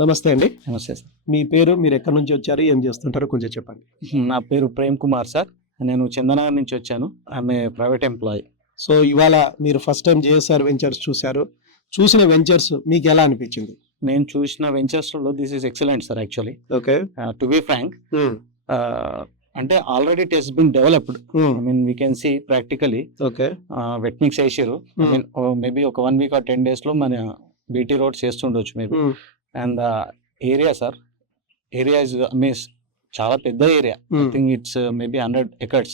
నమస్తే అండి. నమస్తే సార్. మీ పేరు, మీరు ఎక్కడి నుంచి వచ్చారు, ఏం చేస్తుంటారో కొంచెం చెప్పండి? నా పేరు ప్రేమ్ కుమార్ సార్. నేను చందనగర్ నుంచి వచ్చాను. I'm a private employee. So ఇవాళ మీరు ఫస్ట్ టైం జేఎస్ఆర్ వెంచర్స్ చూశారు. చూసిన వెంచర్స్ మీకు ఎలా అనిపించింది? నేను చూసిన వెంచర్స్లో this is excellent sir actually. Okay. To be frank, అంటే already it has been developed. I mean we can see practically. Okay. Wet mix వేసారు. ఐ మీన్ మేబీ ఒక 1 week or 10 days లో మన బీటీ రోడ్స్ చేస్తుండొచ్చు maybe. And area sir, area is means చాలా పెద్ద ఏరియా. I think it's maybe 100 acres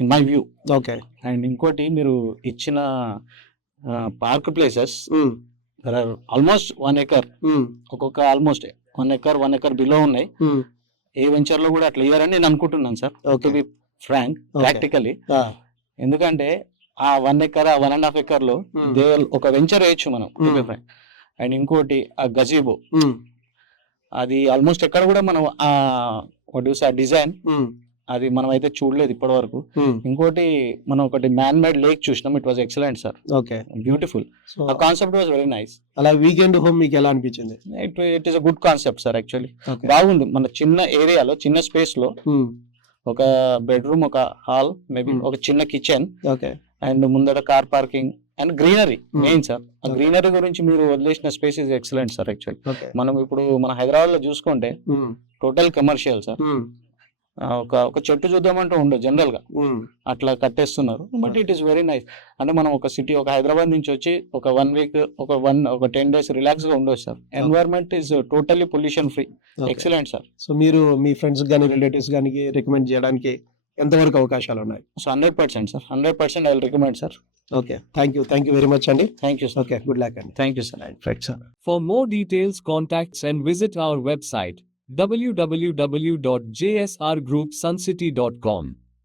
in my view. Okay. And ఇంకోటి మీరు ఇచ్చిన park places there are almost 1 acre. ఒక్కొక్క ఆల్మోస్ట్ 1 acre, 1 acre బిలో ఉన్నాయి. ఏ వెంచర్ లో కూడా అట్లా ఇయ్యారని నేను అనుకుంటున్నాను sir. To be frank, practically. ఎందుకంటే ఆ 1 acre, ఆ 1.5 acre లో ఒక వెంచర్ వేయచ్చు మనం, టు బి ఫ్రాంక్. అండ్ ఇంకోటి ఆ గజీబో, అది ఆల్మోస్ట్ ఎక్కడ కూడా మనం ఆ డిజైన్ అది మనం అయితే చూడలేదు ఇప్పటి వరకు. ఇంకోటి మనం ఒకటి మ్యాన్ మేడ్ లేక్ చూసినాం. It was excellent sir. Okay. Beautiful. ఆ కాన్సెప్ట్ వాజ్ వెరీ నైస్. అలా వీకెండ్ హోమ్ మీకు ఎలా అనిపించింది? It is a good concept sir actually. బాగుంది. మన చిన్న ఏరియాలో, చిన్న స్పేస్ లో ఒక బెడ్రూమ్, ఒక హాల్, మేబీ ఒక చిన్న కిచెన్, అండ్ ముందర car parking and greenery main sir. ఆ గ్రీనరీ గురించి మీరు వదిలేసిన space is excellent sir actually. మనం ఇప్పుడు మన హైదరాబాద్ లో చూసుకుంటే టోటల్ కమర్షియల్ సార్. ఒక చెట్టు చూద్దామంటే ఉండదు జనరల్ గా, అట్లా కట్టేస్తున్నారు. But it is very nice. అంటే మనం ఒక సిటీ, ఒక హైదరాబాద్ నుంచి వచ్చి ఒక 1 week, ఒక 10 days రిలాక్స్ గా ఉండొచ్చు sir. Environment is totally pollution free. Excellent sir. So మీరు మీ ఫ్రెండ్స్ కానీ రిలేటివ్స్ కానీ రికమెండ్ చేయడానికి ఎంతవరకు అవకాశాలు ఉన్నాయి? So 100% sir, 100% I will recommend sir. Okay. Thank you very much అండి. Thank you sir. Okay, good luck అండి. Thank you sir. Right sir. For more details, contacts and visit our website www.jsrgroupsuncity.com.